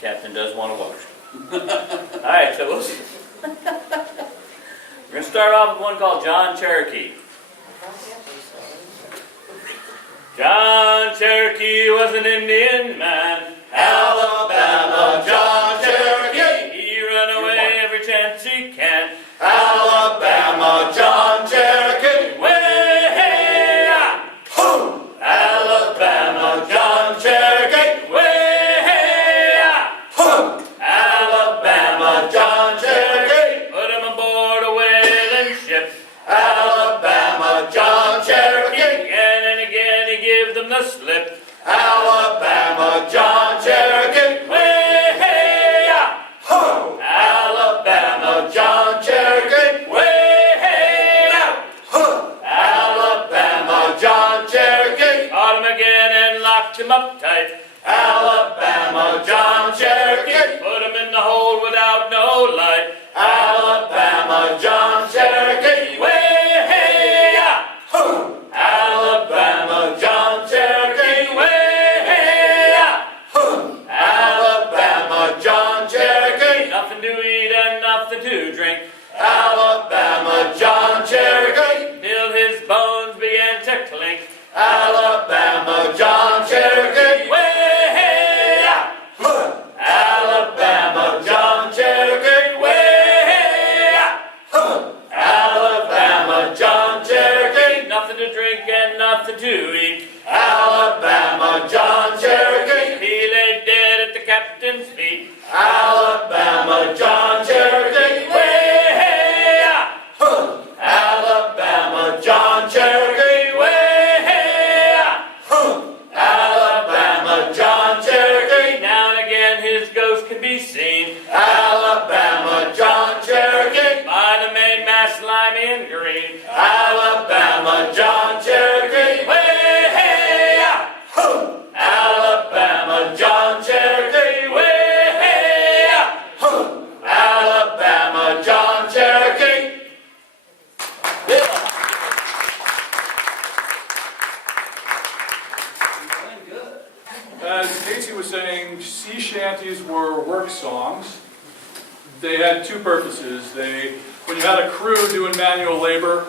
captain does want to wash. Alright, so we're going to start off with one called John Cherokee. John Cherokee was an Indian man, Alabama John Cherokee. He run away every chance he can, Alabama John Cherokee. Way, hey, ah, Alabama John Cherokee. Way, hey, ah, Alabama John Cherokee. Put him aboard a whaling ship, Alabama John Cherokee. Again and again he gives them the slip, Alabama John Cherokee. Way, hey, ah, Alabama John Cherokee. Way, hey, ah, Alabama John Cherokee. Caught him again and locked him up tight, Alabama John Cherokee. Put him in the hold without no light, Alabama John Cherokee. Way, hey, ah, Alabama John Cherokee. Way, hey, ah, Alabama John Cherokee. Nothing to eat and nothing to drink, Alabama John Cherokee. Till his bones began to clink, Alabama John Cherokee. Way, hey, ah, Alabama John Cherokee. Way, hey, ah, Alabama John Cherokee. Nothing to drink and nothing to eat, Alabama John Cherokee. He lay dead at the captain's feet, Alabama John Cherokee. Way, hey, ah, Alabama John Cherokee. Way, hey, ah, Alabama John Cherokee. Now and again his ghost can be seen, Alabama John Cherokee. By the mainmast slimy and green, Alabama John Cherokee. Way, hey, ah, Alabama John Cherokee. Way, hey, ah, Alabama John Cherokee. As Casey was saying, sea shanties were work songs. They had two purposes. When you had a crew doing manual labor,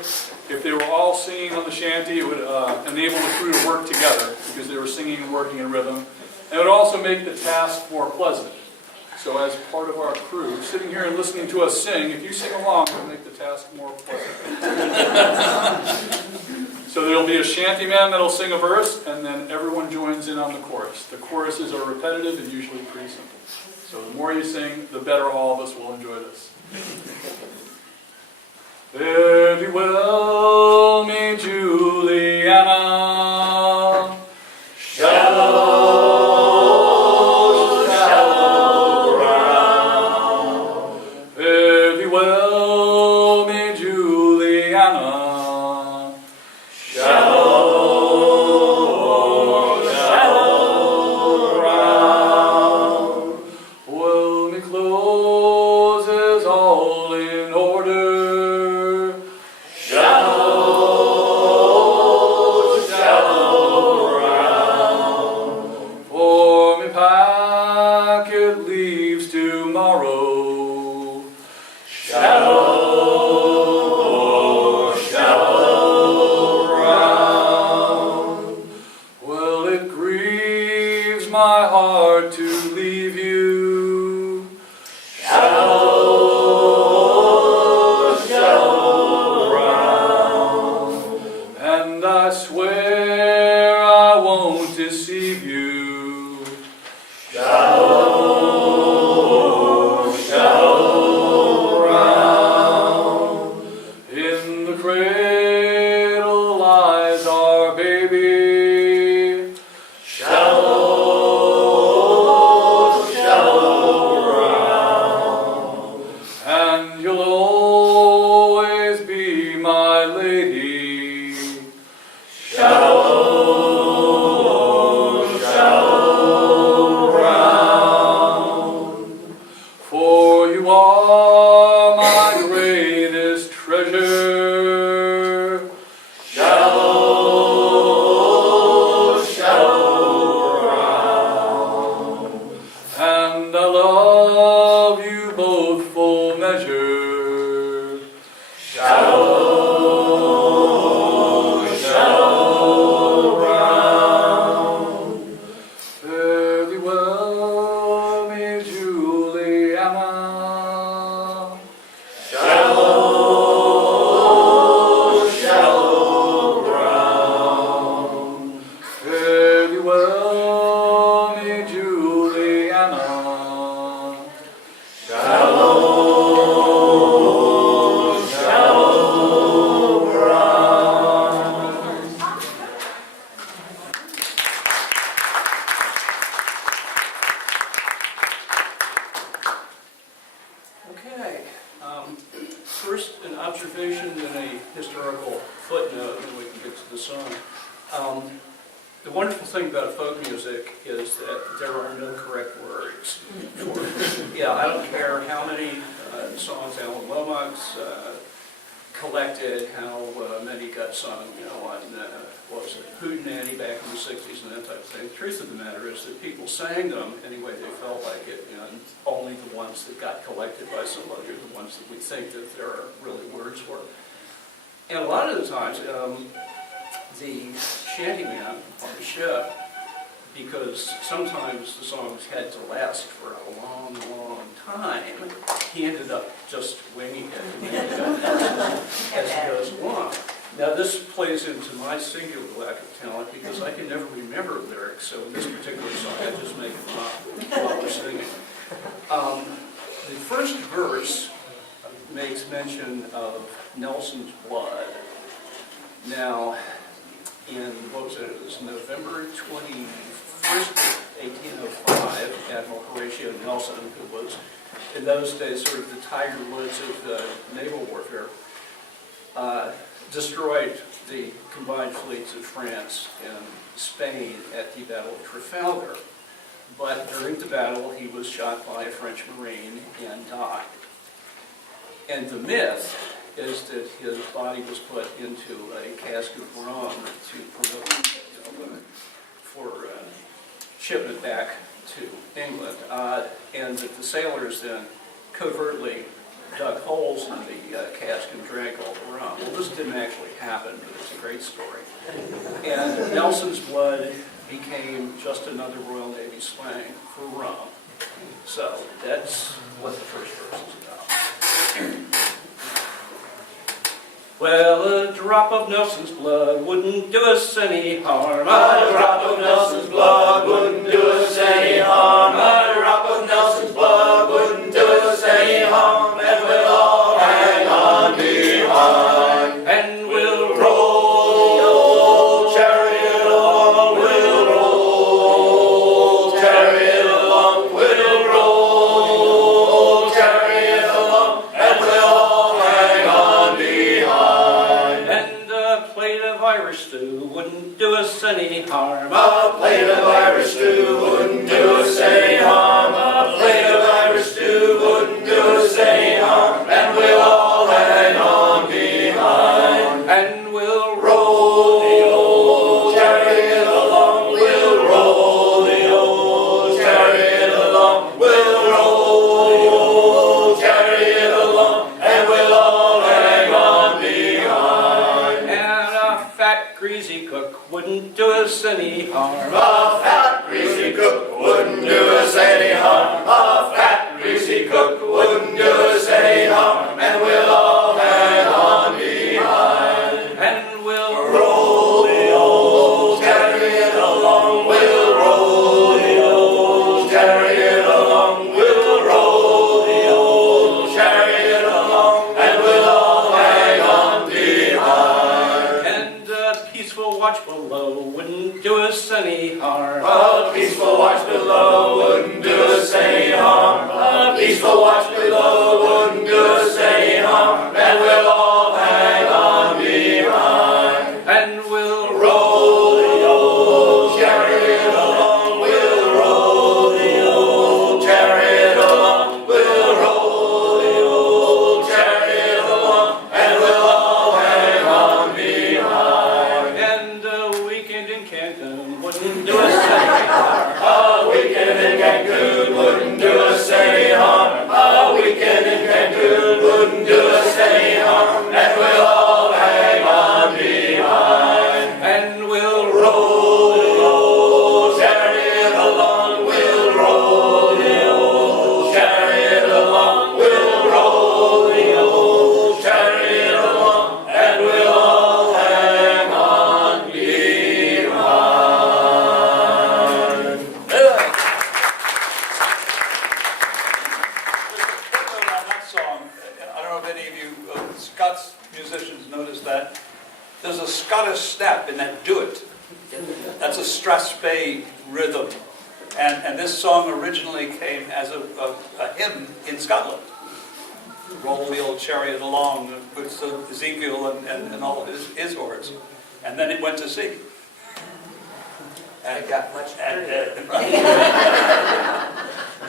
if they were all singing on the shanty, it would enable the crew to work together because they were singing and working in rhythm. And it would also make the task more pleasant. So as part of our crew, sitting here and listening to us sing, if you sing along, it'll make the task more pleasant. So there'll be a shanty man that'll sing a verse, and then everyone joins in on the chorus. The choruses are repetitive and usually pretty simple. So the more you sing, the better all of us will enjoy this. Fare thee well, me Juliana. Shallow, shallow ground. Fare thee well, me Juliana. Shallow, shallow ground. Well, me clothes is all in order. Shallow, shallow ground. For me packet leaves tomorrow. Shallow, shallow ground. Well, it grieves my heart to leave you. Shallow, shallow ground. And I swear I won't deceive you. Shallow, shallow ground. In the cradle lies our baby. Shallow, shallow ground. And you'll always be my lady. Shallow, shallow ground. For you are my greatest treasure. Shallow, shallow ground. And I historical footnote, and we can get to the song. The wonderful thing about folk music is that there are no correct words for it. Yeah, I don't care how many songs Alan Lomax collected, how many got sung, on, what was it, Hootenanny back in the 60s and that type of thing. The truth of the matter is that people sang them any way they felt like it, and only the ones that got collected by somebody are the ones that we think that there are really words for. And a lot of the times, the shantyman on the ship, because sometimes the songs had to last for a long, long time, he ended up just winging it as he goes along. Now this plays into my singular lack of talent because I can never remember lyrics, so in this particular song I just make them up while we're singing. The first verse makes mention of Nelson's blood. Now, what was it? It was November 21st, 1805, Admiral Horatio Nelson, who was in those days sort of the Tiger Woods of naval warfare, destroyed the combined fleets of France and Spain at the Battle of Trafalgar. But during the battle, he was shot by a French Marine and died. And the myth is that his body was put into a cask of rum to promote for shipment back to England, and that the sailors then covertly dug holes in the cask and drank all the rum. Well, this didn't actually happen, but it's a great story. And Nelson's blood became just another Royal Navy slang for rum. So that's what the first verse is about. Well, a drop of Nelson's blood wouldn't do us any harm. A drop of Nelson's blood wouldn't do us any harm. A drop of Nelson's blood wouldn't do us any harm. And we'll all hang on behind. And we'll roll the old chariot along. We'll roll chariot along. We'll roll chariot along. And we'll all hang on behind. And a plate of Irish stew wouldn't do us any harm. A plate of Irish stew wouldn't do us any harm. A plate of Irish stew wouldn't do us any harm. And we'll all hang on behind. And we'll roll the old chariot along. We'll roll the old chariot along. We'll roll the old chariot along. And we'll all hang on behind. And a fat, greasy cook wouldn't do us any harm. A fat, greasy cook wouldn't do us any harm. A fat, greasy cook wouldn't do us any harm. And we'll all hang on behind. And we'll roll the old chariot along. We'll roll the old chariot along. We'll roll the old chariot along. And we'll all hang on behind. And a peaceful watch below wouldn't do us any harm. A peaceful watch below wouldn't do us any harm. A peaceful watch below wouldn't do us any harm. And we'll all hang on behind. And we'll roll the old chariot along. We'll roll the old chariot along. We'll roll the old chariot along. And we'll all hang on behind. And a weekend in Cancun wouldn't do us any harm. A weekend in Cancun wouldn't do us any harm. A weekend in Cancun wouldn't do us any harm. And we'll all hang on behind. And we'll roll the old chariot along. We'll roll the old chariot along. We'll roll the old chariot along. And we'll all hang on behind. On that song, I don't know if any of you Scots musicians noticed that. There's a Scottish snap in that do-it. That's a strathspey rhythm. And this song originally came as a hymn in Scotland. roll the old chariot along with Ezekiel and all his hordes. And then it went to sea. It got much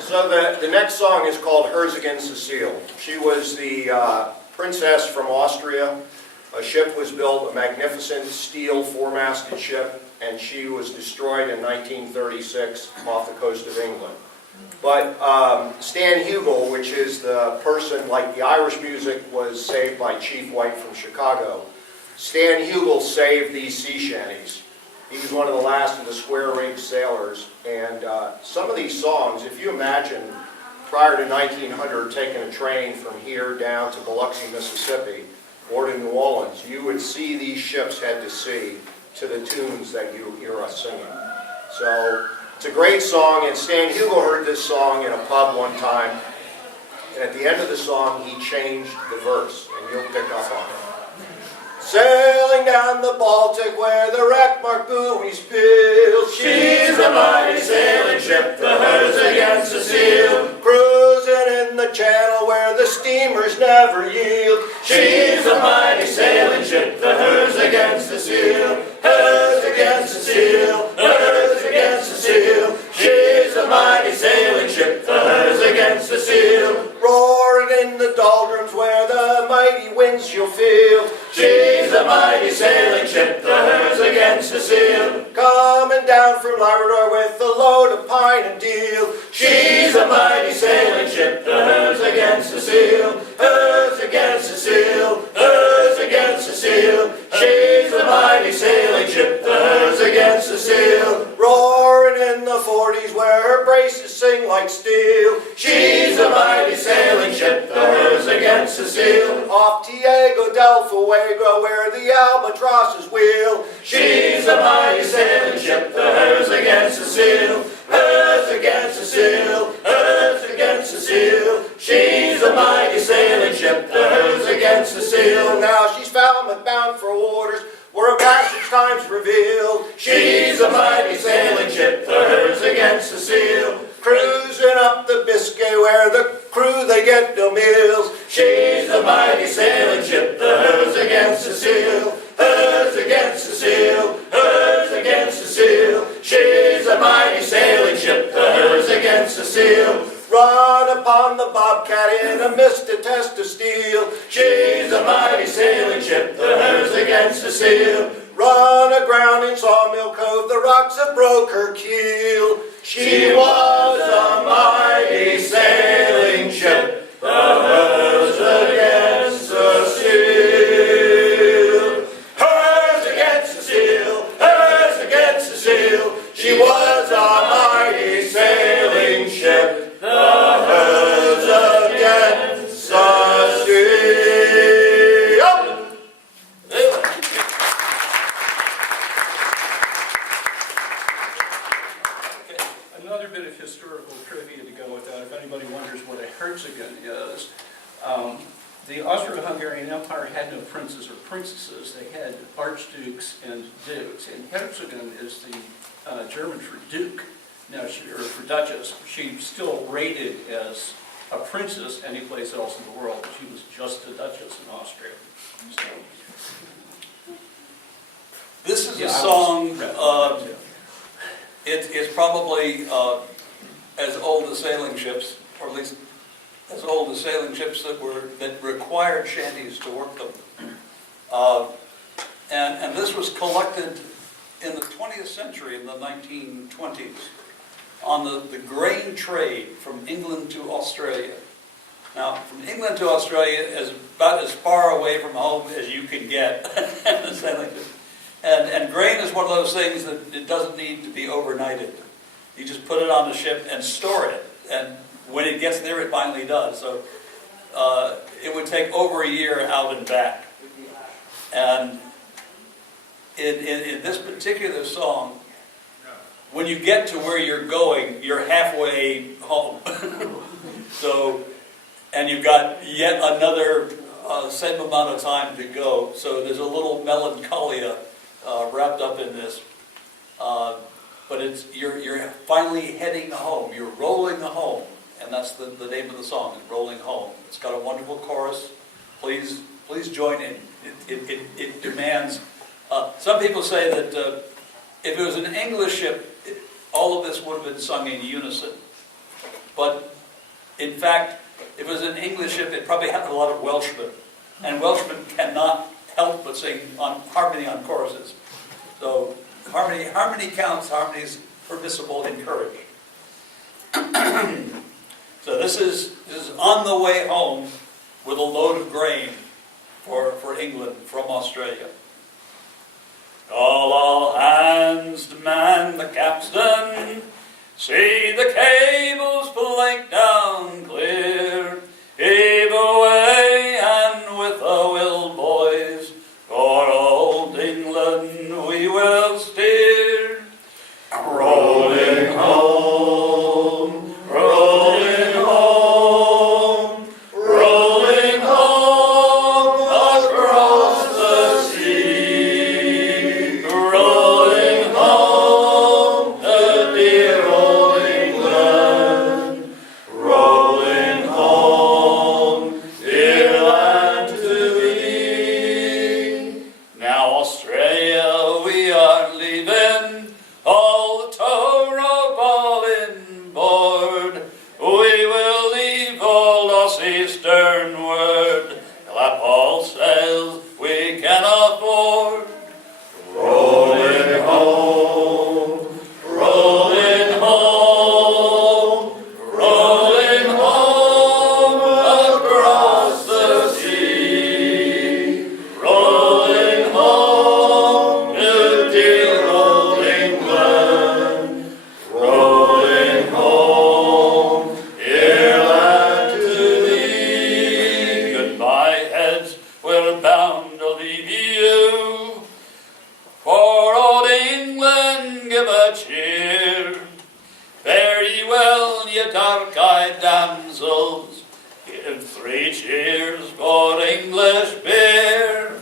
So the next song is called Hers Against Cecile. She was the princess from Austria. A ship was built, a magnificent steel four-masted ship, and she was destroyed in 1936 off the coast of England. But Stan Hugel, which is the person, like the Irish music was saved by Chief White from Chicago, Stan Hugel saved these sea shanties. He was one of the last of the square-rigged sailors, and some of these songs, if you imagine, prior to 1900, taking a train from here down to Biloxi, Mississippi, or to New Orleans, you would see these ships head to sea to the tunes that you hear us singing. So it's a great song, and Stan Hugel heard this song in a pub one time, and at the end of the song, he changed the verse, and you'll pick up on it. Sailing down the Baltic where the wreck marked buoys build, She's a mighty sailing ship, the hers against the seal. Cruising in the channel where the steamers never yield. She's a mighty sailing ship, the hers against the seal. Hers against the seal, hers against the seal. She's a mighty sailing ship, the hers against the seal. Roaring in the doldrums where the mighty winds she'll feel. She's a mighty sailing ship, the hers against the seal. Coming down from Labrador with a load of pine and deal. She's a mighty sailing ship, the hers against the seal. Hers against the seal, hers against the seal. She's a mighty sailing ship, the hers against the seal. Roaring in the 40s where her braces sing like steel. She's a mighty sailing ship, the hers against the seal. Off Diego del Fuego where the albatrosses wheel. She's a mighty sailing ship, the hers against the seal. Hers against the seal, hers against the seal. She's a mighty sailing ship, the hers against the seal. Now she's Falmouth bound for waters where a passage time's revealed. She's a mighty sailing ship, the hers against the seal. Cruising up the Biscay where the crew they get no meals. She's a mighty sailing ship, the hers against the seal. Hers against the seal, hers against the seal. She's a mighty sailing ship, the hers against the seal. Run upon the bobcat in a misted test of steel. She's a mighty sailing ship, the hers against the seal. Run aground in Sawmill Cove, the rocks have broke her keel. She was a mighty sailing ship, the hers against the seal. Hers against the seal, hers against the seal. She was a mighty sailing ship, the hers against the seal. Another bit of historical trivia to go with that, if anybody wonders what a Herzogen is. The Austro-Hungarian Empire had no princes or princesses, they had archdukes and dukes, and Herzogen is the German for duke, now or for duchess. She's still rated as a princess any place else in the world. She was just a duchess in Austria. So, This is yeah, a song, yeah. it's probably as old as sailing ships, or at least as old as sailing ships that required shanties to work them. And this was collected in the 20th century, in the 1920s, on the grain trade from England to Australia. Now, from England to Australia is about as far away from home as you can get. And grain is one of those things that it doesn't need to be overnighted. You just put it on the ship and store it. And when it gets there, it finally does. So it would take over a year out and back. And in this particular song, when you get to where you're going, you're halfway home. So, and you've got yet another same amount of time to go. So there's a little melancholia wrapped up in this. But you're finally heading home. You're rolling home, and that's the name of the song, Rolling Home. It's got a wonderful chorus. Please join in. It demands, some people say that if it was an English ship, all of this would have been sung in unison. But in fact, if it was an English ship, it probably had a lot of Welshmen. And Welshmen cannot help but sing harmony on choruses. So harmony counts, harmony is permissible, encouraged. So this is on the way home with a load of grain for England from Australia. Call all hands to man the capstan, see the cables plank down clear, heave away and with a will, boys, for old England we will steer. Rolling home, rolling home, rolling home across the sea, rolling home to dear old England, rolling home, dear land to thee. Now Australia we are leaving, all the tow rope all in board. We will leave all Aussie sternward, clap all sails we can afford. Rolling home, rolling home, rolling home across the sea, rolling home to dear old England, rolling home, dear land to thee. Goodbye, heads, we're bound to leave you. For old England, give a cheer. Fare ye well, ye dark-eyed damsels. Give 3 cheers for English beer.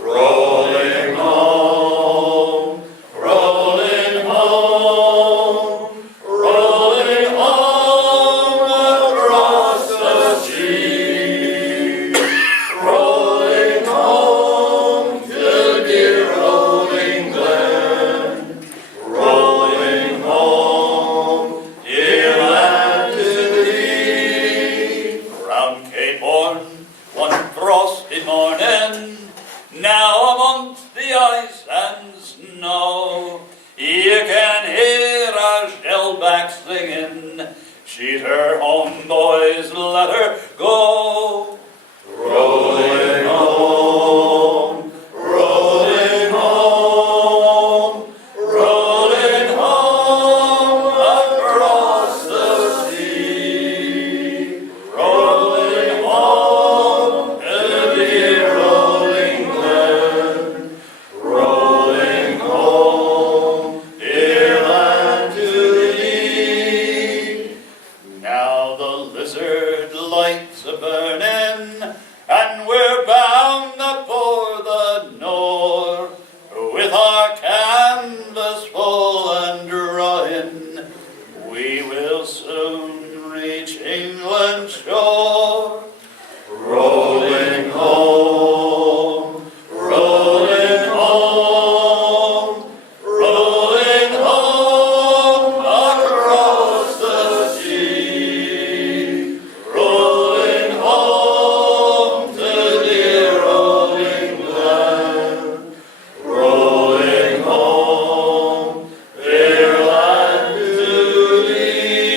Rolling home, rolling home, rolling home across the sea, rolling home to dear old England, rolling home, dear land to thee. Round Cape Horn, one frosty morning, now amongst the ice and snow, you can hear our shellback singing, sheet her home, boys, let her go. Rolling home, rolling home, rolling home across the sea, rolling home to dear old England, rolling home, dear land to thee. Now the lizard lights are burning, and we're bound up for the north, with our canvas full and drawing, we will soon reach England's shore. Rolling home, rolling home, rolling home across the sea, rolling home to dear old England, rolling home, dear land to thee.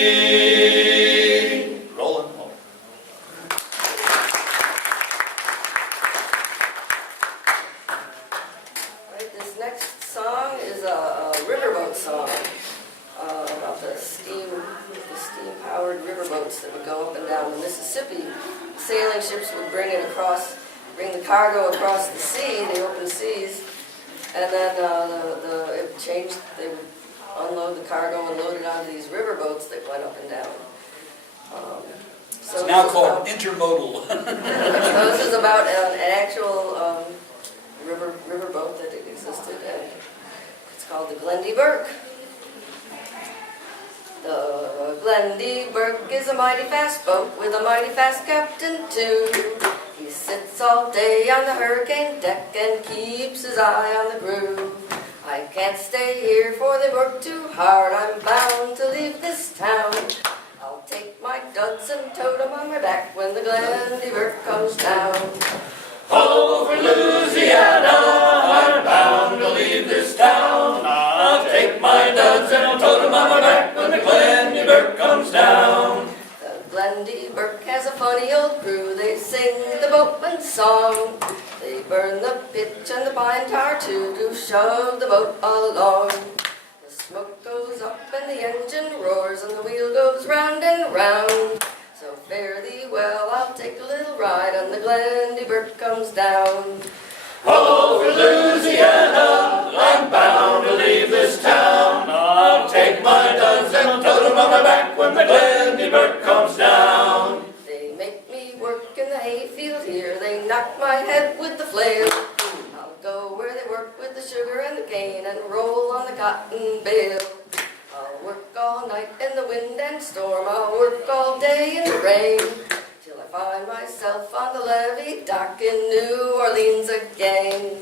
Rolling home. Right, this next song is a riverboat song about the steam-powered riverboats that would go up and down the Mississippi. Sailing ships would bring the cargo across the sea, the open seas, and then it changed. They would unload the cargo and load it onto these riverboats that went up and down. So It's now this is called about- intermodal. So this is about an actual riverboat that existed, and it's called the Glenda Burke. The The Glenda Burke is a mighty fast boat with a mighty fast captain too. He sits all day on the hurricane deck and keeps his eye on the crew. I can't stay here for they work too hard, I'm bound to leave this town. I'll take my duds and tote 'em on my back when the Glenda Burke comes down. Oh, for Louisiana, I'm bound to leave this town. I'll take my duds and I'll tote 'em on my back when the Glenda Burke comes down. The Glenda Burke has a funny old crew, they sing the boatman's song. They burn the pitch and the pine tar too to shove the boat along. The smoke goes up and the engine roars and the wheel goes round and round. So fare thee well, I'll take a little ride and the Glenda Burke comes down. Oh, for Louisiana, I'm bound to leave this town. I'll take my duds and I'll tote 'em on my back when the Glenda Burke comes down. They make me work in the hayfield here, they knock my head with the flail. I'll go where they work with the sugar and the cane and roll on the cotton bale. I'll work all night in the wind and storm, I'll work all day in the rain, till I find myself on the levee dock in New Orleans again.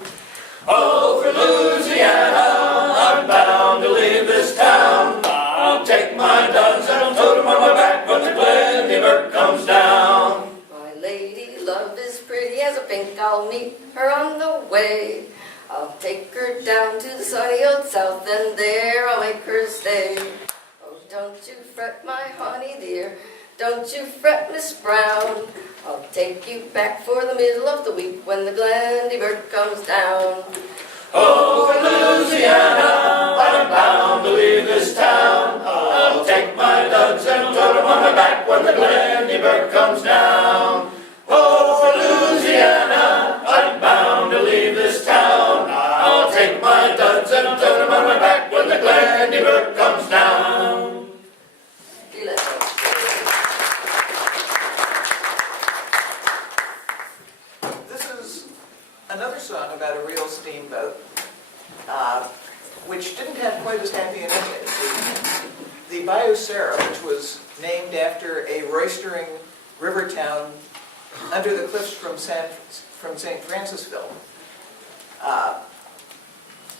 Oh, for Louisiana, I'm bound to leave this town. I'll take my duds and I'll tote 'em on my back when the Glenda Burke comes down. My lady love is pretty as a pink, I'll meet her on the way. I'll take her down to the sunny old south and there I'll make her stay. Oh, don't you fret, my honey dear, don't you fret, Miss Brown. I'll take you back for the middle of the week when the Glenda Burke comes down. Oh, for Louisiana, I'm bound to leave this town. I'll take my duds and tote 'em on my back when the Glenda Burke comes down. Oh, for Louisiana, I'm bound to leave this town. I'll take my duds and tote 'em on my back when the Glenda Burke comes down. This is another song about a real steamboat, which didn't have quite as happy an ending. The Biocera, which was named after a roistering river town under the cliffs from St. Francisville,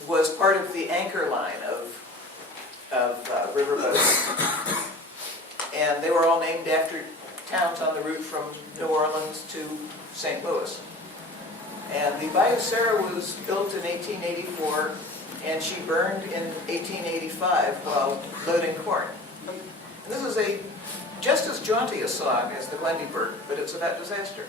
was part of the anchor line of riverboats. And they were all named after towns on the route from New Orleans to St. Louis. And the Biocera was built in 1884, and she burned in 1885 while loading corn. And this is just as jaunty a song as the Glenda Burke, but it's about disaster.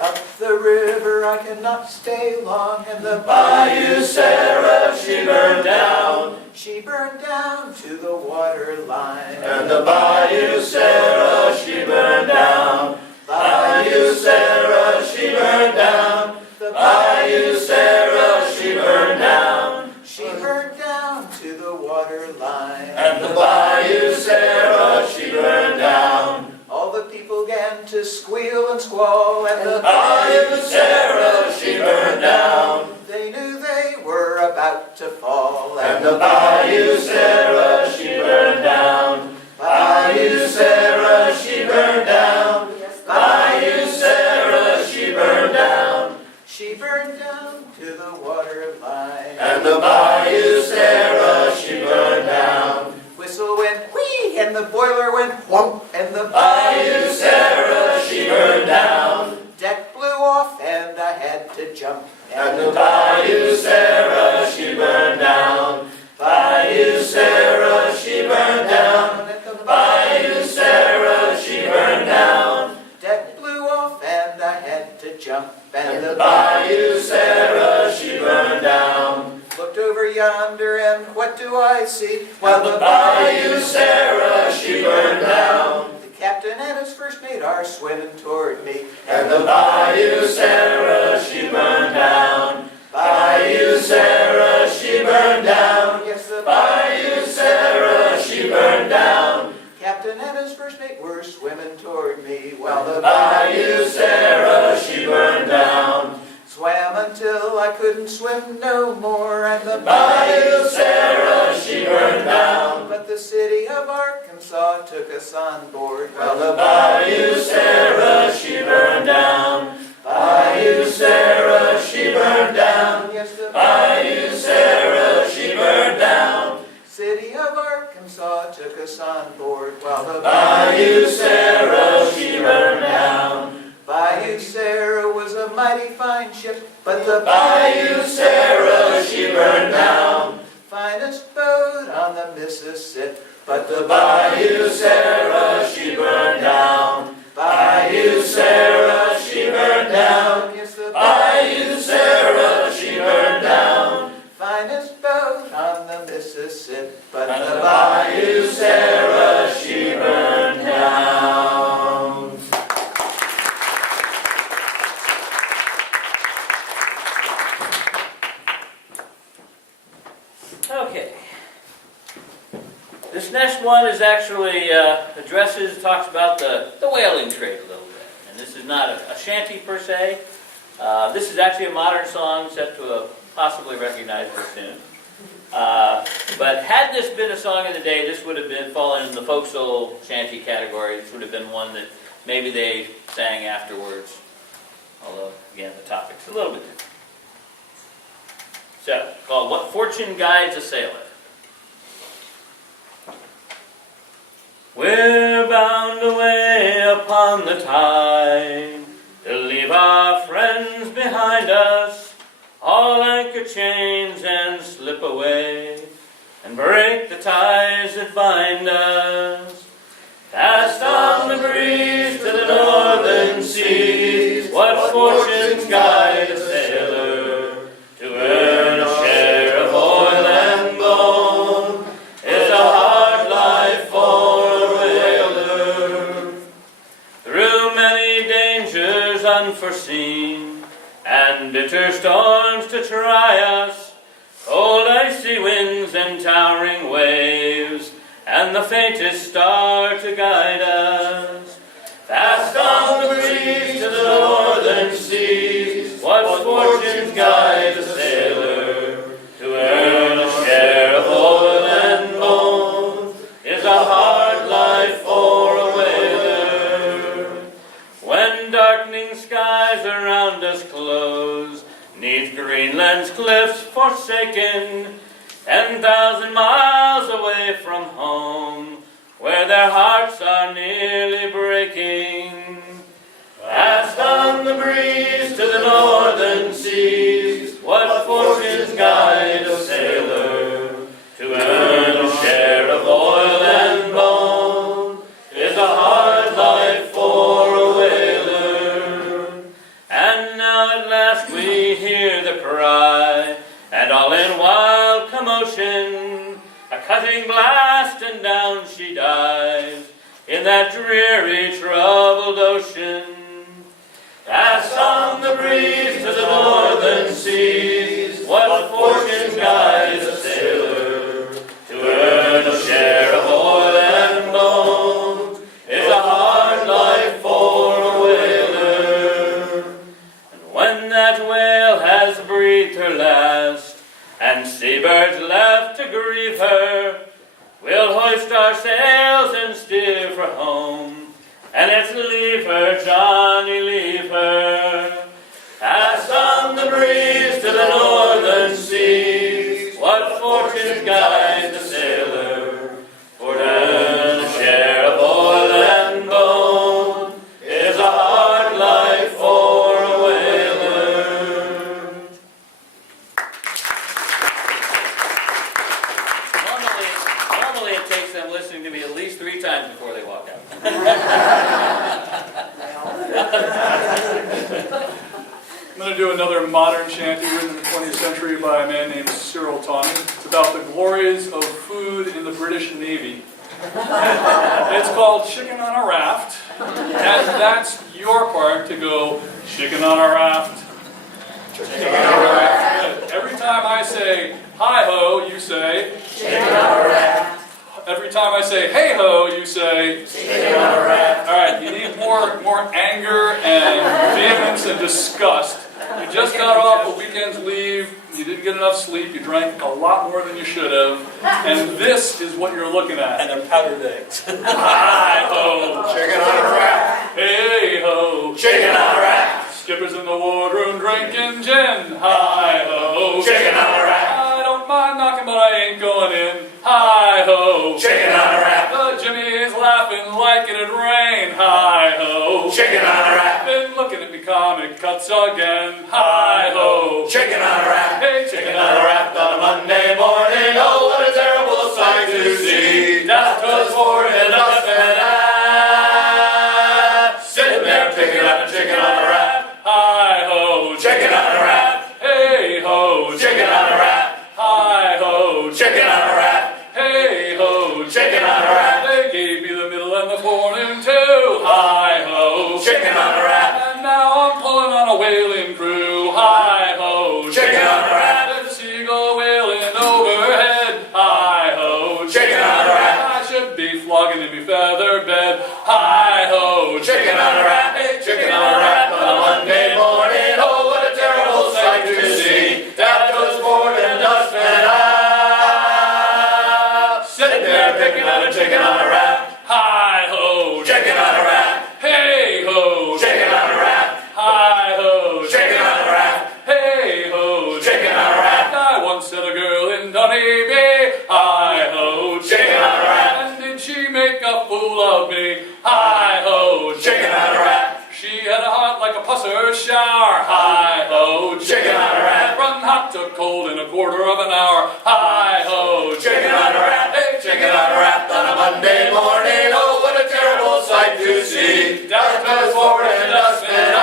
Up the river I cannot stay long, and the Biocera, she burned down. She burned down to the water line. And the Biocera, she burned down. Biocera, she burned down. The Biocera, she burned down. She burned down to the water line. And the Biocera, she burned down. All the people began to squeal and squall, and the Biocera, she burned down. They knew they were about to fall, And the Biocera, she burned down. Biocera, she burned down. Biocera, she burned down. she burned down to the water line. And the Biocera, she burned down. Whistle went whee, and the boiler went whomp, and the Biocera, she burned down. deck blew off, and I had to jump. And the Biocera, she burned down. Biocera, she burned down. Biocera, she burned down. Deck blew off, and I had to jump. And the Biocera, she burned down. Looked over yonder, and what do I see? Well, the Biocera, she burned down. The captain and his first mate are swimming toward me. And the Biocera, she burned down. Biocera, she burned down. Yes, the Biocera, she burned down. captain and his first mate were swimming toward me. While the Biocera, she burned down. swam until till I couldn't swim no more, and the Biocera, she burned down. But the city of Arkansas took us on board. Well, the Biocera, she burned down. Biocera, she burned down. Yes, the Biocera, she burned down. city of Arkansas took us on board, while the Biocera, she burned down. Biocera was a mighty fine ship, but the Biocera, she burned down. finest boat on the Mississippi. But the Biocera, she burned down. Biocera, she burned down. Yes, the Biocera, she burned down. finest boat on the Mississippi. But And the the Biocera, she burned down. Okay. This next one is actually talks about the whaling trade a little bit. And this is not a shanty per se. This is actually a modern song set to a possibly recognizable tune. But had this been a song of the day, this would have been fallen in the folk soul shanty category. This would have been one that maybe they sang afterwards. Although, again, the topic's a little bit different. So, called What Fortune Guides a Sailor. We're bound away upon the tide to leave our friends behind us, all anchor chains and slip away and break the ties that bind us. Cast on the breeze to the northern seas, what fortunes guide a sailor to earn a share of oil and bone is a hard life for a whaler. Through many dangers unforeseen and bitter storms to try us, cold icy winds and towering waves, and the faintest star to guide us. Fast on the breeze to the northern seas, what fortunes guide a sailor to earn a share of oil and bone is a hard life for a whaler. When darkening skies around us close, neath Greenland's cliffs forsaken, 10,000 miles away from home, where their hearts are nearly breaking. Fast on the breeze to the northern seas, what fortunes guide a sailor to earn a share of oil and bone is a hard life for a whaler. And now at last we hear the cry, and all in wild commotion, a cutting blast, and down she dives in that dreary, troubled ocean. Fast on the breeze to the northern seas, what fortunes guide a sailor to earn a share of oil and bone is a hard life for a whaler. And when that whale has breathed her last, and seabirds left to grieve her, we'll hoist our sails and steer for home, and it's leave her, Johnny, leave her. Pass on the breeze to the northern seas, what fortunes guide the sailor, for to earn a share of oil and bone is a hard life for a whaler. Normally it takes them listening to me at least 3 times before they walk out. I'm going to do another modern shanty written in the 20th century by a man named Cyril Tawney. It's about the glories of food in the British Navy. It's called Chicken on a Raft, and that's your part to go, chicken on a raft. Chicken on a raft. Good. Every time I say, hi-ho, you say, Chicken on a raft. Every time I say, hey-ho, you say, Chicken on a raft. all right, you need more anger and vehemence and disgust. You You just got off a weekend's leave, you didn't get enough sleep, you drank a lot more than you should have, and this is what you're looking at. And they're powdered eggs. Hi-ho, Chicken on a rack. hey-ho, Chicken on a rack. skippers in the wardroom drinking gin. Hi-ho, Chicken on a rack. I don't mind knocking, but I ain't going in. Hi-ho, Chicken on a rack. Jimmy's laughing like it'd rain. Hi-ho, Chicken on a rack. been looking at me comic cuts again. Hi-ho, Chicken on a rack. hey, Chicken on a rack on a Monday morning. Oh, what a terrible sight to see. That was for And us and I sitting there picking up a chicken on a rack. Hi-ho, Chicken on a rack. hey-ho, Chicken on a rack. hi-ho, Chicken on a rack. hey-ho, Chicken on a rack. They gave me the middle and the forenoon too. Hi-ho, Chicken on a rack. and now I'm pulling on a whaling crew. Hi-ho, Chicken on a rack. there's a seagull whaling overhead. Hi-ho, Chicken on a rack. I should be flogging in me feather bed. Hi-ho, Chicken on a rack. Chicken on a rack on a Monday morning. Oh, what a terrible sight to see. That goes forward and dust and I sitting there picking on a chicken on a rack. hi-ho, Chicken on a rack. hey-ho, Chicken on a rack. hi-ho, Chicken on a rack. hey-ho, Chicken on a rack. I once said a girl in Dunedin, hi-ho, Chicken on a rack. and did she make a fool of me? Hi-ho, Chicken on a rack. she had a heart like a pusser shower. Hi-ho, Chicken on a rack. from hot to cold in a quarter of an hour. Hi-ho, Chicken on a rack. Chicken on a rack on a Monday morning. Oh, what a terrible sight to see. Down goes forward and dust and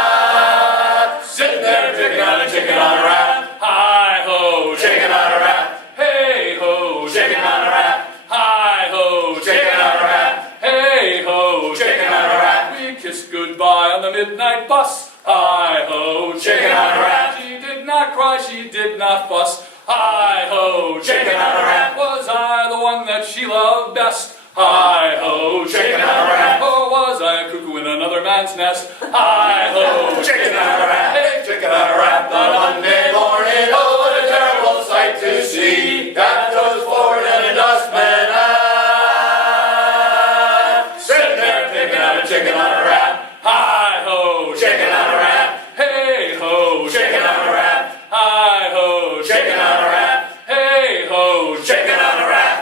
I sitting there picking on a chicken on a rack. hi-ho, Chicken on a rack. hey-ho, Chicken on a rack. hi-ho, Chicken on a rack. hey-ho, Chicken on a rack. we kissed goodbye on the midnight bus. Hi-ho, Chicken on a rack. she did not cry, she did not fuss. Hi-ho, Chicken on a rack. was I the one that she loved best? Hi-ho, Chicken on a rack. or was I a cuckoo in another man's nest? Hi-ho, Chicken on a rack. Chicken on a rack on a Monday morning. Oh, what a terrible sight to see. That goes forward and a dustman. Sitting there picking on a chicken on a rack. hi-ho, Chicken on a rack. hey-ho, Chicken on a rack. hi-ho, Chicken on a rack. hey-ho, Chicken on a rack.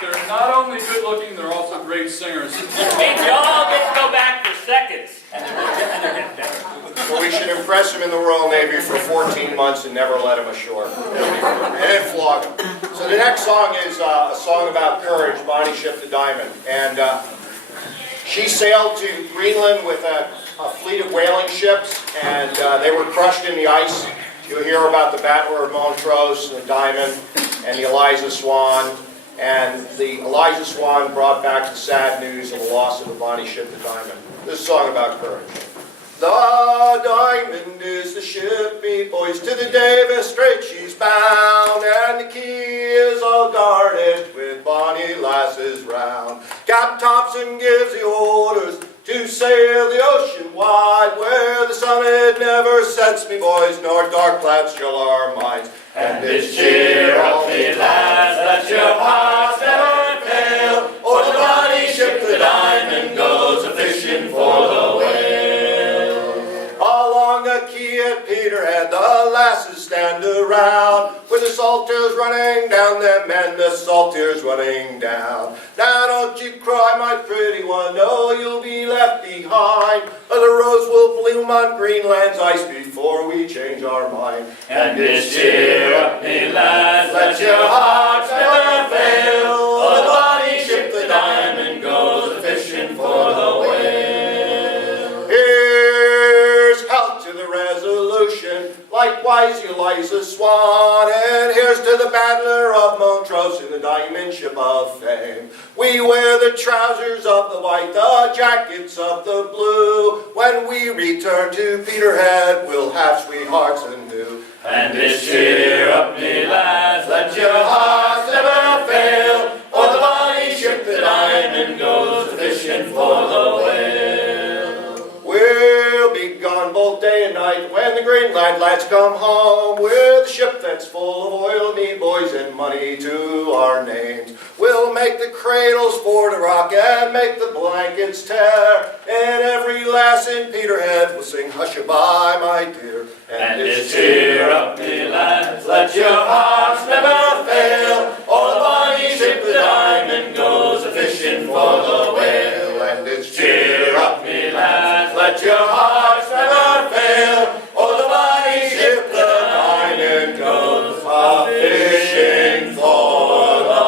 They're not only good looking, they're also great singers. Means you all get to go back for seconds. Well, we should impress him in the Royal Navy for 14 months and never let him ashore. And then flog him. So the next song is a song about courage, Bonnie Ship the Diamond. And she sailed to Greenland with a fleet of whaling ships, and they were crushed in the ice. You'll hear about the Battler of Montrose, the Diamond, and the Eliza Swan. And the Eliza Swan brought back the sad news of the loss of the Bonnie Ship the Diamond. This is a song about courage. The Diamond is the ship, me boys, to the Davis Strait she's bound, and the key is all guarded with bonny lasses round. Captain Thompson gives the orders to sail the ocean wide, where the sun it never sets, me boys, nor dark clouds chill our minds. And this cheer up, me lads, that your hearts never fail, or the Bonnie Ship the Diamond goes a-fishing for the whale. Along the quay at Peterhead the lasses stand around, with the salt tears running down them and the salt tears running down. Now don't you cry, my pretty one, no, you'll be left behind. The rose will bloom on Greenland's ice before we change our mind. And this cheer up, me lads, let your hearts never fail, or the Bonnie Ship the Diamond goes a-fishing for the whale. Here's health to the Resolution, likewise Eliza Swan, and here's to the Battler of Montrose in the Diamond Ship of Fame. We wear the trousers of the white, the jackets of the blue. When we return to Peterhead, we'll have sweethearts anew. And this cheer up, me lads, let your hearts never fail, or the Bonnie When the Greenland lads come home with a ship that's full of oil, meat, boys, and money to our names, we'll make the cradles for to rock and make the blankets tear, and every lass in Peterhead will sing hush-a-bye, my dear. And it's cheer up, me lads, let your hearts never fail, or the bonny ship, the Diamond, goes a-fishing for the whale. And it's Cheer up, me lads, let your hearts never fail, or the bonny ship, the Diamond, goes a-fishing for the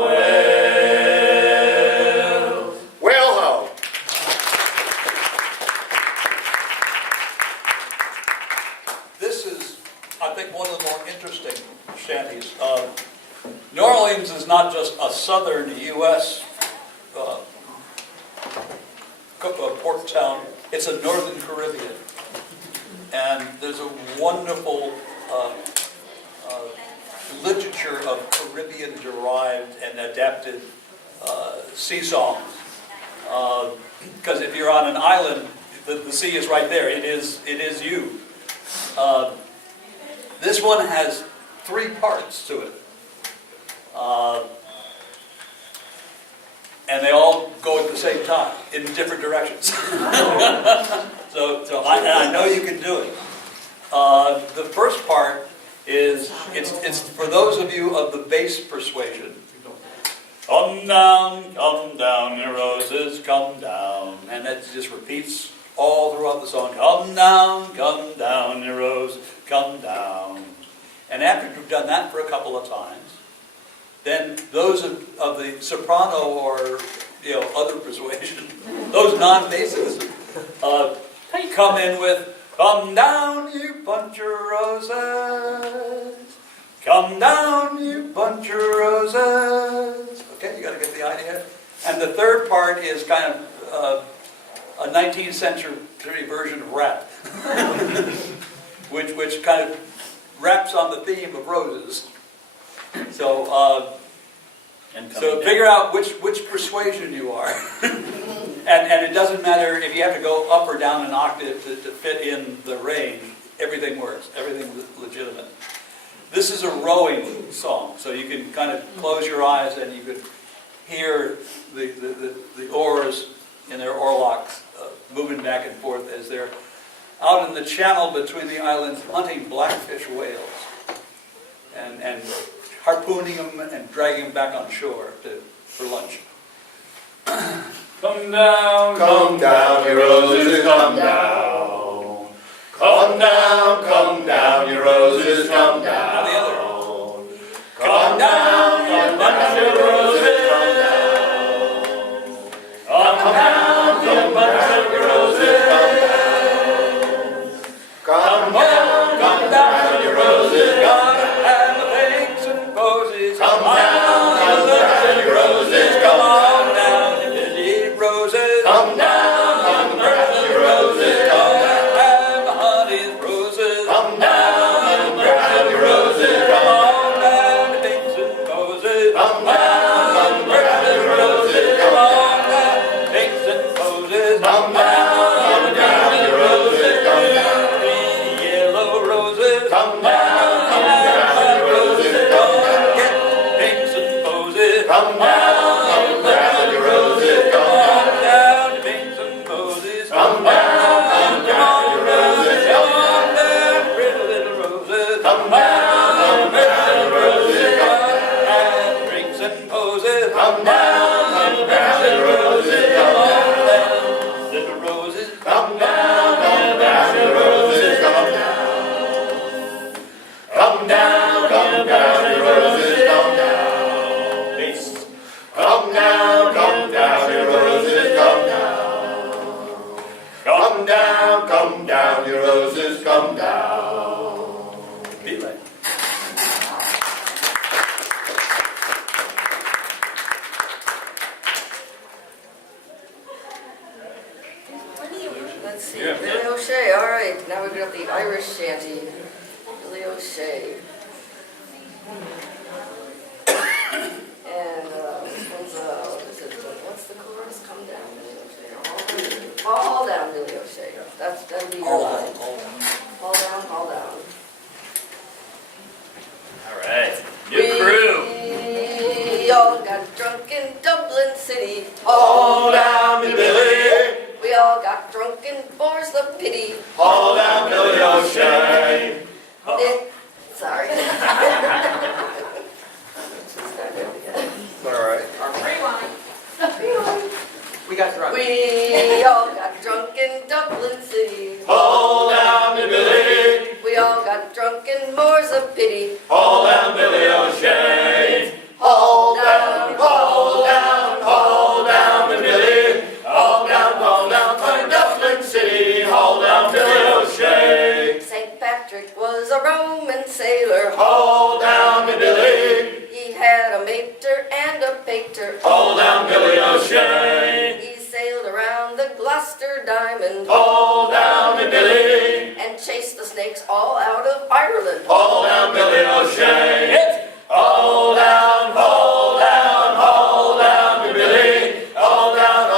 whale. Whale ho! This is, I think, one of the more interesting shanties. New Orleans is not just a southern U.S. Port town, it's a northern Caribbean. And there's a wonderful literature of Caribbean-derived and adapted sea songs. Because if you're on an island, the sea is right there. It is you. This one has 3 parts to it. And they all go at the same time, in different directions. so I know you can do it. The first part is, it's for those of you of the bass persuasion. Come down, your roses, come down. And that just repeats all throughout the song. Come down, your roses, come down. And after you've done that for a couple of times, then those of the soprano or other persuasion, those non-bassists, come in with, come down, you bunch of roses. Come down, you bunch of roses. Okay, you got to get the idea. And the third part is kind of a 19th century version of rap, which kind of raps on the theme of roses. So figure out which persuasion you are. and it doesn't matter if you have to go up or down an octave to fit in the range. Everything works. Everything's legitimate. This is a rowing song, so you can kind of close your eyes and you could hear the oars in their oarlocks moving back and forth as they're out in the channel between the islands hunting blackfish whales and harpooning them and dragging them back on shore for lunch. Come down, your roses, come down. Come down, your roses, come down. Now the other. Come down, you bunch of roses, come down. Come down, you bunch of roses, come down. Come down, your roses, come down. And the pinks and posies. Come down, your roses, come on down, you busy roses. Come down, your roses, come down. And the honey's roses. Come down, your roses, come down. on down, the pinks and posies. Come down, your roses, come Come down. on down, pinks and posies. Come down, your roses, come down. The yellow roses. Come down, your roses, come down. Get pinks and posies. Come down, your roses, come down. Come down, the pinks and posies. Come down, your roses, come down. Come down, pretty little roses. Come down, your roses, come down. And pinks and posies. Come down, your roses, come down. Little roses. Come down, your roses, come down. Come down, your roses, come down. Bass. Come down, your roses, come down. Come down, your roses, come down. Beat right. Let's see, Yeah. Billy O'Shea, all right, now we've got the Irish shanty, Billy O'Shea. And this one's, what is it, what's the chorus? Come down, Billy O'Shea, all down Billy O'Shea. That'd be your line. All down. haul down, haul down. All right. New crew. We all got drunk in Dublin City. Haul down me, Billy. We all got drunk in more's the pity. Haul down Billy O'Shea. Sorry. All right. We got drunk. We all got drunk in Dublin City. Haul down me, Billy. We all got drunk in more's the pity. Haul down Billy O'Shea. Haul down, haul down, haul down me, Billy. Haul down from Dublin City. Haul down Billy O'Shea. St. Patrick was a Roman sailor. Haul down me, Billy. He had a mater and a pater. Haul down Billy O'Shea. He sailed around the Gloucester Diamond Haul down me, Billy. and chased the snakes all out of Ireland. Haul down Billy O'Shea. Haul down, haul down, haul down me, Billy. Haul down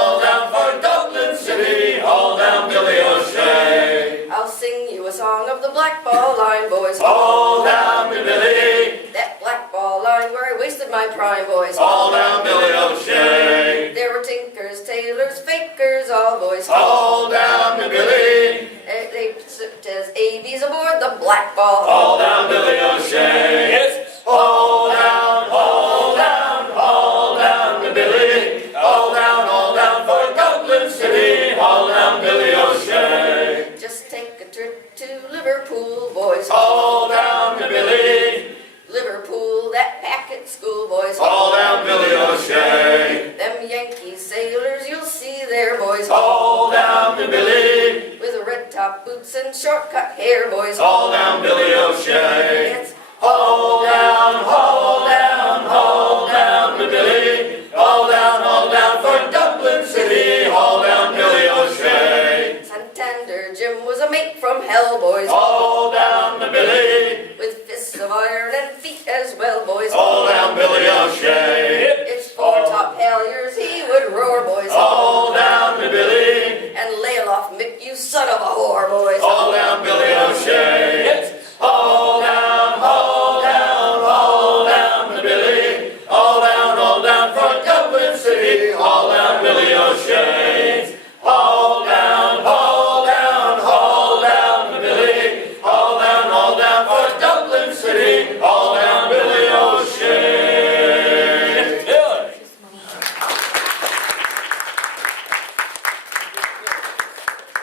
for Dublin City. Haul down Billy O'Shea. I'll sing you a song of the Blackball line, boys. Haul down me, Billy. That Blackball line where I wasted my prime, boys. Haul down Billy O'Shea. There were tinkers, tailors, fakers, all boys. Haul down me, Billy. They sipped as ABs aboard the Blackball. Haul down Billy O'Shea. Yes. Haul down, haul down, haul down me, Billy. Haul down for Dublin City. Haul down Billy O'Shea. Just take a trip to Liverpool, boys. Haul down me, Billy. Liverpool, that packet school, boys. Haul down Billy O'Shea. Them Yankee sailors you'll see there, boys. Haul down me, Billy. With red top boots and short cut hair, boys. Haul down Billy O'Shea. It's Haul down, haul down, haul down me, Billy. Haul down for Dublin City. Haul down Billy O'Shea. Santander Jim was a mate from hell, boys. Haul down me, Billy. With fists of iron and feet as well, boys. Haul down Billy O'Shea. It's foretop halyards he would roar, boys. Haul down me, Billy. And lay aloft Mick, you son of a whore, boys. Haul down Billy O'Shea. Haul down, haul down, haul down me, Billy. Haul down for Dublin City. Haul down Billy O'Shea. Haul down, me, Billy. Haul down for Dublin City. Haul down Billy O'Shea.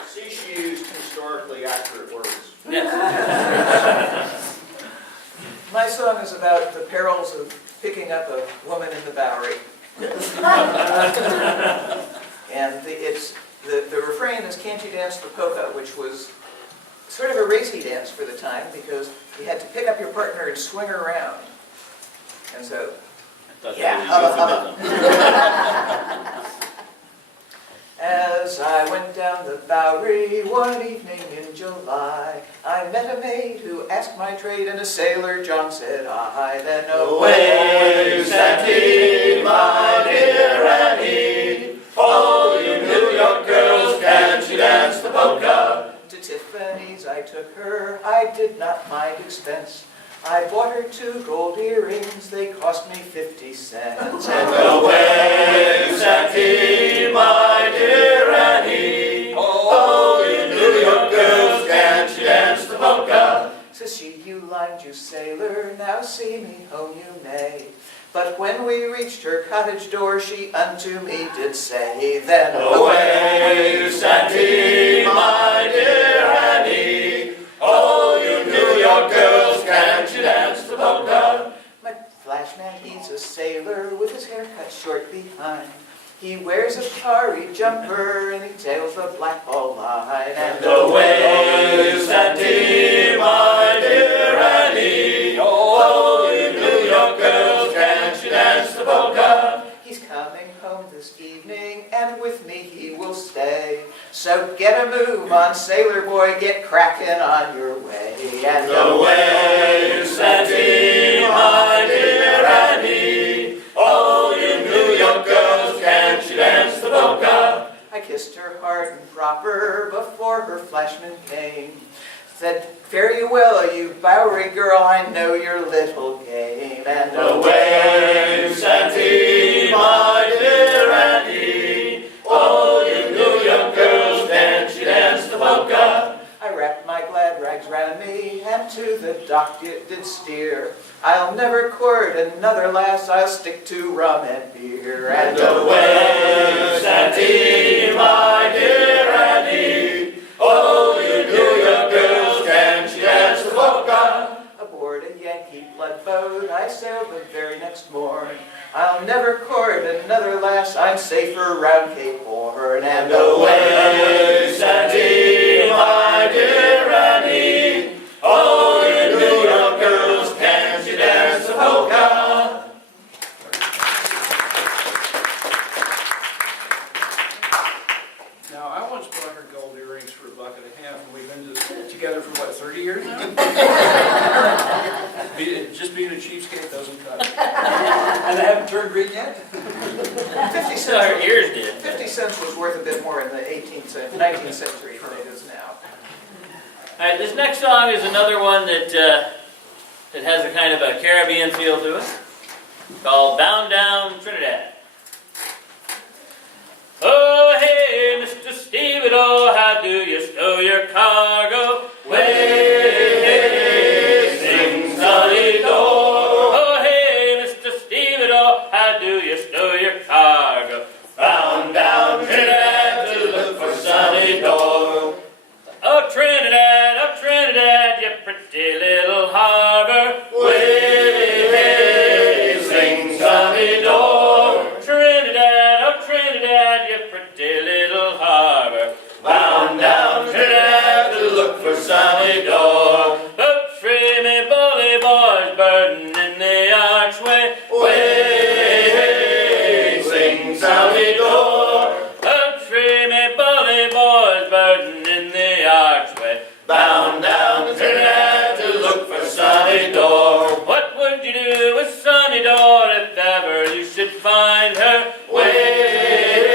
See, she used historically accurate words. My song is about the perils of picking up a woman in the Bowery. And the refrain is "Can't you dance the polka," which was sort of a racy dance for the time because you had to pick up your partner and swing her around. And so, yeah, hubba hubba. As I went down the Bowery one evening in July, I met a maid who asked my trade, and a sailor John said I. Then away, Shanty, my dear Annie. Oh, you New York girls, can't you dance the polka? To Tiffany's I took her, I did not mind expense. I bought her 2 gold earrings, they cost me 50 cents. And away, Shanty, my dear Annie. Oh, you New York girls, can't you dance the polka? Says she, you lime juice sailor, now see me home you may. But when we reached her cottage door, she unto me did say, then away, Shanty, my dear Annie. Oh, you New York girls, can't you dance the polka? My flashman, he's a sailor with his hair cut short behind. He wears a tarry jumper and he tails the Blackball line. And away, Shanty, my dear Annie. Oh, you New York girls, can't you dance the polka? He's coming home this evening and with me he will stay. So get a move on, sailor boy, get cracking on your way. And away, Shanty, my dear Annie. Oh, you New York girls, can't you dance the polka? I kissed her hard and proper before her flashman came. Said, fare you well, you Bowery girl, I know your little game. And Away, Shanty, my dear Annie. Oh, you New York girls dance, you dance the polka. I wrapped my glad rags round me, and to the dock it did steer. I'll never court another lass, I'll stick to rum and beer. And away, Shanty, my dear Annie. Oh, you New York girls dance, you dance the polka. Aboard a Yankee blood boat, I sailed the very next morn. I'll never court another lass, I'm safer round Cape Horn. And away, Shanty, my dear Annie. Oh, you New York girls dance, you dance the polka. Now, I once bought her gold earrings for $1.50, and we've been together for, what, 30 years now? Just being a cheapskate doesn't cut. And I haven't turned green yet? 50 Our cents, ears did. 50 cents was worth a bit more in the 19th century than it is now. All right, this next song is another one that has a kind of a Caribbean feel to it, called Down Down Trinidad. Oh, hey, Mr. Stevedore, how do you stow your cargo? Way, sing Solly Do. Oh, hey, Mr. Stevedore, how do you stow your cargo? Bound down Trinidad to look for Solly Do. Oh, Trinidad, you pretty little harbor. Way, sing Solly Do. Trinidad, you pretty little harbor. Bound down Trinidad to look for Sally Door. Boats free me bully boys, burden in the archway. Way, sing Sally Door. Boats free me bully boys, burden in the archway. Bound down Trinidad to look for Sally Door. What would you do with Sunny Door if ever you should find her? Way,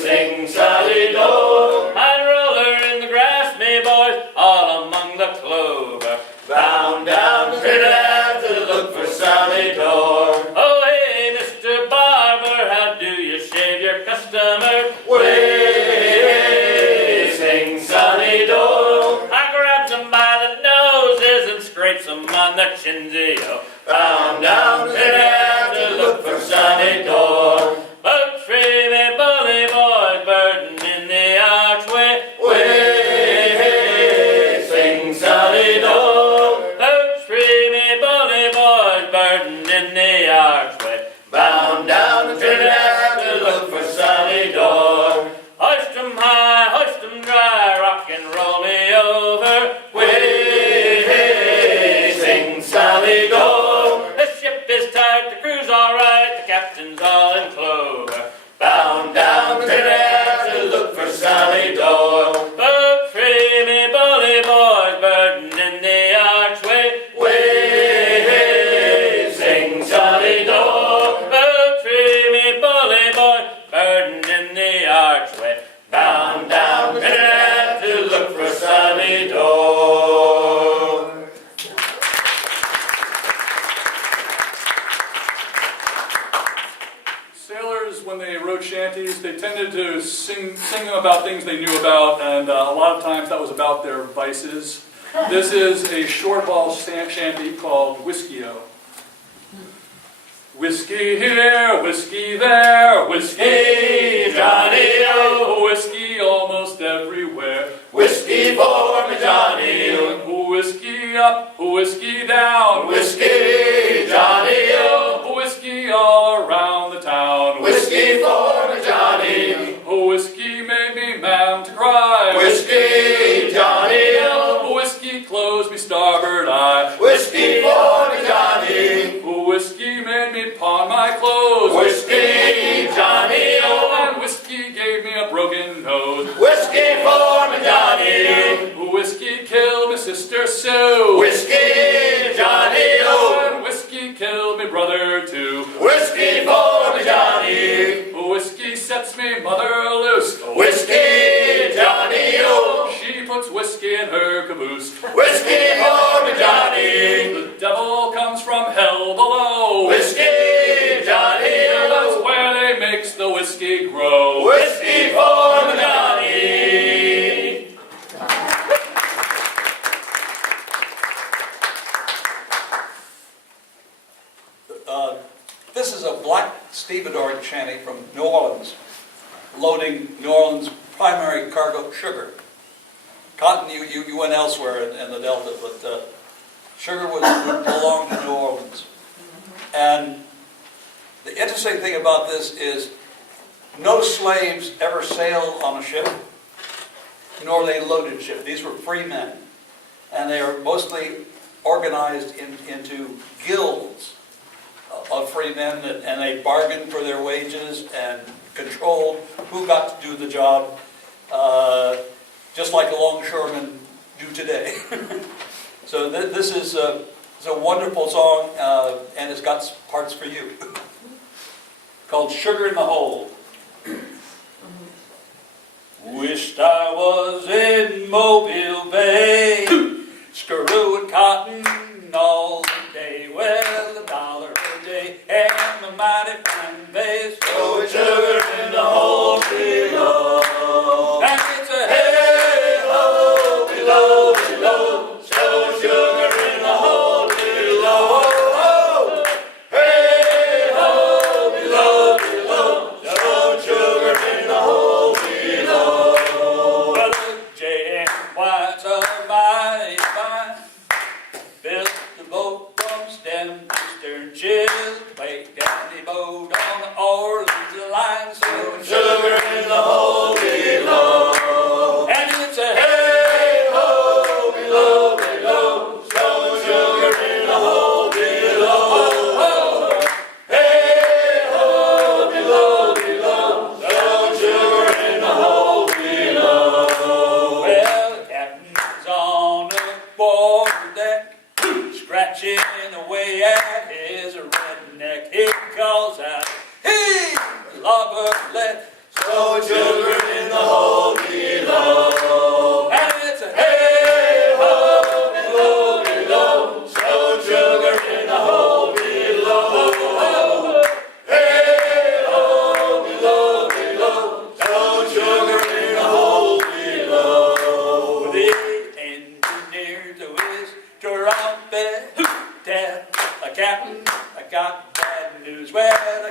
sing Sally Door. I'd roll her in the grass, me boys, all among the clover. Bound down Trinidad to look for Sally Door. Oh, hey, Mr. Barber, how do you shave your customer? Way, sing Sally Door. I grabs them by the noses and scrapes them on the chinsio. Bound down Trinidad to look for Sally Door. Boats free me bully boys, burden in the archway. Way, sing Sally Door. Boats free me bully boys, burden in the archway. Bound down Trinidad to look for Sally Door. Hoist 'em high, hoist 'em dry, rock and roll me over. Way, sing Sally Door. The ship is tight, the crew's all right, the captain's all in clover. Bound down Trinidad to look for Sally Door. Boat free me bully boys, burden in the archway. Way, sing Sally Door. Boat free me bully boys, burden in the archway. Bound down Trinidad to look for Sally Door. Sailors, when they wrote shanties, they tended to sing about things they knew about, and a lot of times that was about their vices. This is a short haul shanty called Whiskey-O. Whiskey here, whiskey there, whiskey Johnny-O, whiskey almost everywhere. Whiskey for me, Johnny. Whiskey up, whiskey down, Whiskey, Johnny-O. whiskey all around the town. Whiskey for me, Johnny. Whiskey made me ma'am to cry. Whiskey, Johnny-O. Whiskey closed me starboard eye. Whiskey for me, Johnny. Whiskey made me pawn my clothes. Whiskey, Johnny-O. And whiskey gave me a broken nose. Whiskey for me, Johnny. Whiskey killed my sister Sue. Whiskey, Johnny-O. And whiskey killed me brother too. Whiskey for me, Johnny. Whiskey sets me mother loose. Whiskey, Johnny-O. She puts whiskey in her caboose. blues. Whiskey for me, Johnny. The devil comes from hell below. Whiskey, Johnny. That's where they makes the whiskey grow. Whiskey for me, Johnny. This is a black stevedore shanty from New Orleans, loading New Orleans' primary cargo, sugar. Cotton, you went elsewhere in the Delta, but sugar would belong to New Orleans. And the interesting thing about this is no slaves ever sailed on a ship, nor they loaded ship. These were free men. And they are mostly organized into guilds of free men, and they bargained for their wages and controlled who got to do the job, just like a longshoremen do today. So this is it's a wonderful song, and it's got parts for you, called Sugar in the Hole. Wished I was in Mobile Bay, screwing cotton all day. Well, $1 a day and the mighty fine base, throwing sugar in the hole below. And it's a hey ho below, below, throwing sugar in the hole below. Hey ho below, below, throwing sugar in the hole below. Well, J and White's a mighty fine, built the boat from stem to stern, chill, wake down the boat on the Orleans line, so sugar in the hole below. And it's a hey ho below, below, so sugar in the hole below. Hey ho below, below, so sugar in the hole below. Well, the captain's on the quarterdeck, scratching away at his redneck. He calls out, hey, lobber, let so sugar in the hole below. And it's a hey ho below, below, so sugar in the hole below. Hey ho below, below, so sugar in the hole below. The engineers whiz trumpet, tell a captain, I got bad news. Well, I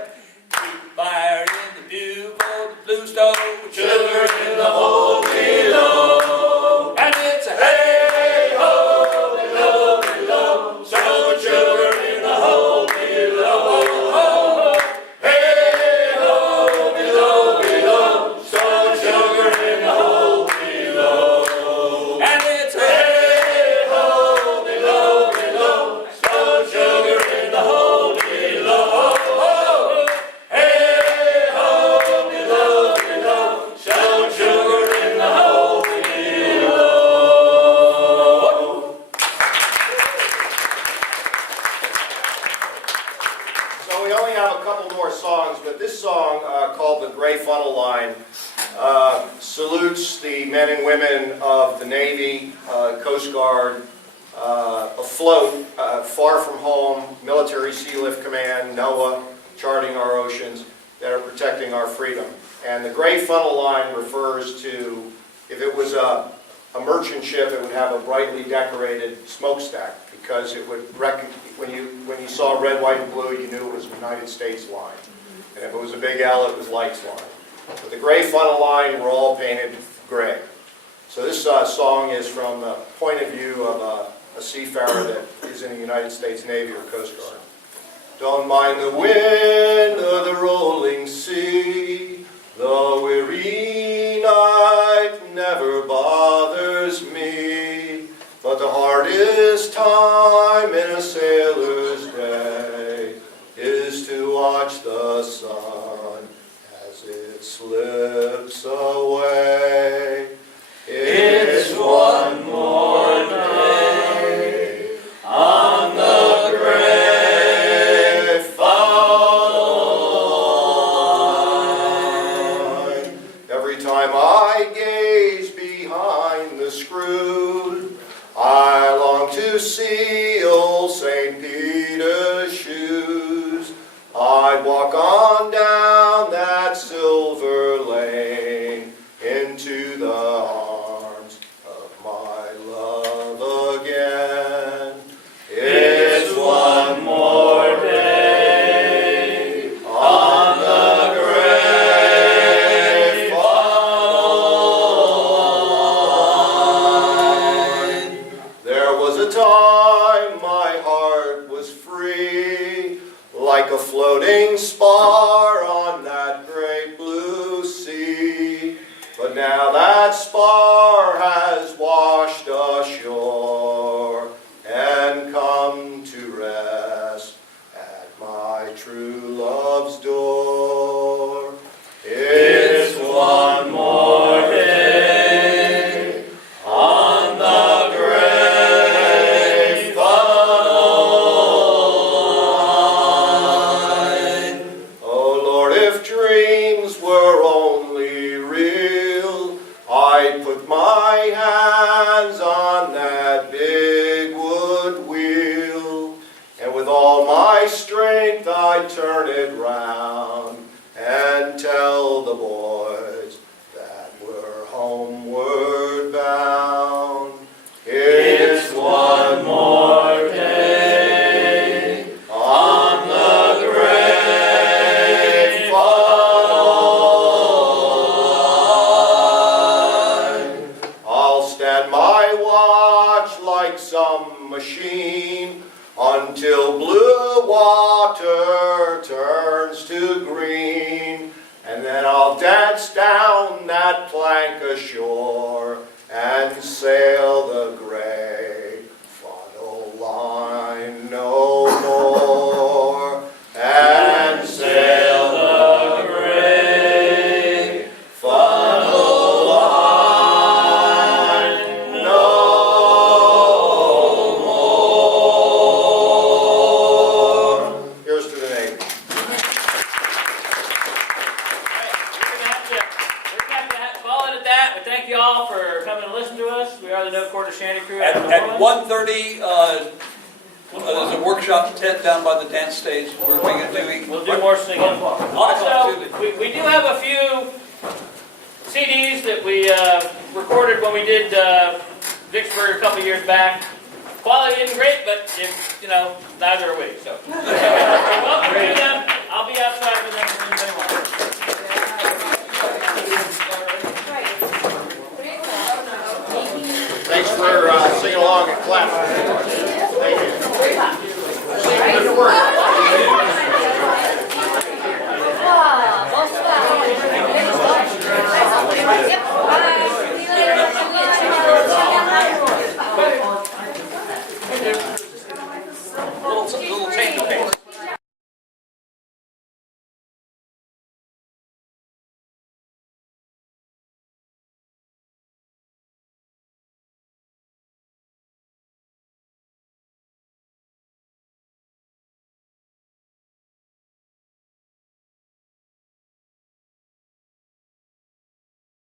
keep fire in the pew for the blue stove, sugar in the hole below. And it's a hey ho below, below, so sugar in the hole below. Hey ho below, below, so sugar in the hole below. And it's a hey ho below, below, so sugar in the hole below. Hey ho below, below, so sugar in the hole below. So we only have a couple more songs, but this song called The Gray Funnel Line salutes the men and women of the Navy, Coast Guard, afloat, far from home, Military Sea Lift Command, NOAA, charting our oceans, that are protecting our freedom. And the Gray Funnel Line refers to, if it was a merchant ship, it would have a brightly decorated smokestack, because it would when you saw red, white, and blue, you knew it was a United States line. And if it was a big L, it was lights line. But the Gray Funnel Line were all painted gray. So this song is from the point of view of a seafarer that is in the United States Navy or Coast Guard. Don't mind the wind or the rolling sea, the weary night never bothers me, but the hardest time in a sailor's day is to watch the sun as it slips away. It's one more day on the gray funnel line. Every time I gaze behind the screw, I to seal St. Peter's shoes, I'd walk on down that silver lane into the arms of my love again. It's one more day on the grave line. There was a time my heart was free, like a floating spar on that great blue sea. But now that spar has washed ashore and come to rest at my true love's door. It's one more day on the grave line. Oh Lord, if dreams were only real, I'd put my hands on that big wood wheel, and with all my strength I'd turn it round and tell the boys that we're homeward bound. It's one more day on the grave line. I'll stand my watch like some machine until blue water turns to green, and then I'll dance down that plank ashore and sail the gray funnel line no more, and sail the gray funnel line no more. Here's to the Navy. We're going to have to call it at that. We thank you all for coming to listen to us. We are the No Quarter Shanty crew. At 1:30, there's a workshop tent down by the dance stage. We're doing. We'll do more singing. Also, we do have a few CDs that we recorded when we did Vicksburg a couple years back. Quality isn't great, but neither are we. So, you're welcome to them. I'll be outside with them as soon as they want. Thanks for singing along and clapping. Thank you.